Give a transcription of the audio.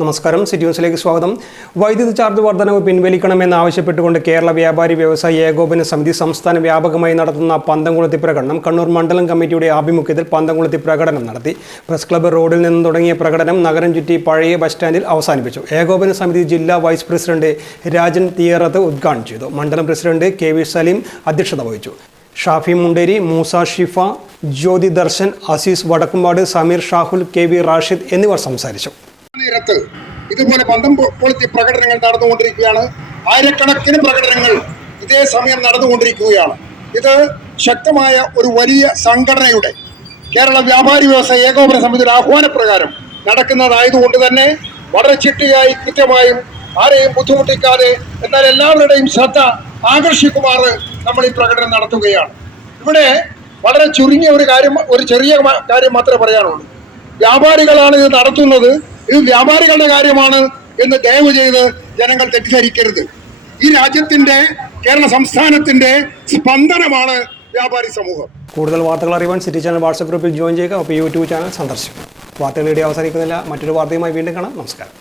നമസ്കാരം, സിറ്റി ന്യൂസിലേക്ക് സ്വാഗതം. വൈദ്യുതി ചാർജ് വർധനവ് പിൻവലിക്കണമെന്നാവശ്യപ്പെട്ടുകൊണ്ട് കേരള വ്യാപാരി വ്യവസായി ഏകോപന സമിതി സംസ്ഥാന വ്യാപകമായി നടത്തുന്ന പന്തംകുളത്തി പ്രകടനം കണ്ണൂർ മണ്ഡലം കമ്മിറ്റിയുടെ ആഭിമുഖ്യത്തിൽ പന്തംകുളത്തി പ്രകടനം നടത്തി. പ്രസ് ക്ലബ്ബ് റോഡിൽ നിന്ന് തുടങ്ങിയ പ്രകടനം നഗരം ചുറ്റി പഴയ ബസ് സ്റ്റാൻഡിൽ അവസാനിപ്പിച്ചു. ഏകോപന സമിതി ജില്ലാ വൈസ് പ്രസിഡന്റ് രാജൻ തിയറത്ത് ഉദ്ഘാടനം ചെയ്തു. മണ്ഡലം പ്രസിഡന്റ് KV സലീം അധ്യക്ഷത വഹിച്ചു. ഷാഫി മുണ്ടേരി, മൂസ ഷിഫ, ജ്യോതി ദർശൻ, അസീസ് വടക്കുംപാട്, സമീർ ഷാഹുൽ, KV റാഷിദ് എന്നിവർ സംസാരിച്ചു. ഇതുപോലെ പന്തം കൊളുത്തി പ്രകടനങ്ങൾ നടന്നുകൊണ്ടിരിക്കുകയാണ്. ആയിരക്കണക്കിന് പ്രകടനങ്ങൾ ഇതേ സമയം നടന്നുകൊണ്ടിരിക്കുകയാണ്. ഇത് ശക്തമായ ഒരു വലിയ സംഘടനയുടെ കേരള വ്യാപാരി വ്യവസായ ഏകോപന സമിതിയുടെ ആഹ്വാനപ്രകാരം നടക്കുന്നതായതുകൊണ്ട് തന്നെ വളരെ ചിട്ടയായി കൃത്യമായും ആരെയും ബുദ്ധിമുട്ടിക്കാതെ എന്നാൽ എല്ലാവരുടെയും ശ്രദ്ധ ആകർഷിക്കുമാറ് നമ്മൾ ഈ പ്രകടനം നടത്തുകയാണ്. ഇവിടെ വളരെ ചുരുങ്ങിയ ഒരു ചെറിയ കാര്യം മാത്രമേ പറയാനുള്ളൂ. വ്യാപാരികളാണ് ഇത് നടത്തുന്നത്, ഇത് വ്യാപാരികളുടെ കാര്യമാണ് എന്ന് ദയവ് ചെയ്ത് ജനങ്ങൾ തെറ്റിദ്ധരിക്കരുത്. ഈ രാജ്യത്തിന്റെ, കേരള സംസ്ഥാനത്തിന്റെ സ്പന്ദനമാണ് വ്യാപാരി സമൂഹം. കൂടുതൽ വാർത്തകൾ അറിയാൻ സിറ്റി ചാനൽ വാട്സ്ആപ്പ് ഗ്രൂപ്പിൽ ജോയിൻ ചെയ്യുക. അപ്പോൾ യൂട്യൂബ് ചാനൽ സന്ദർശിക്കുക. വാർത്തകളുടെ അവസാനിക്കുന്നില്ല. മറ്റൊരു വാർത്തയുമായി വീണ്ടും കാണാം. നമസ്കാരം.